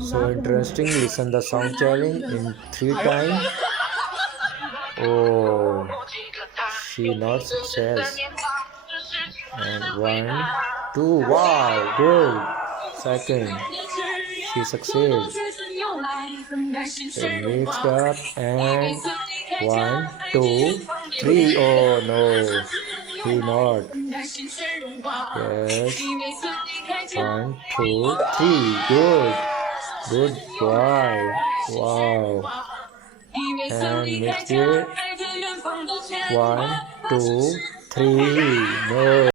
So interesting. Listen the song challenge in 3 times. Oh, she not success. And 1, 2. Wow, good. Second, she succeed. Then mix up and 1, 2, 3. Oh no, he not. Yes. 1, 2, 3. Good. Good boy. Wow. And mix it. 1, 2, 3. No.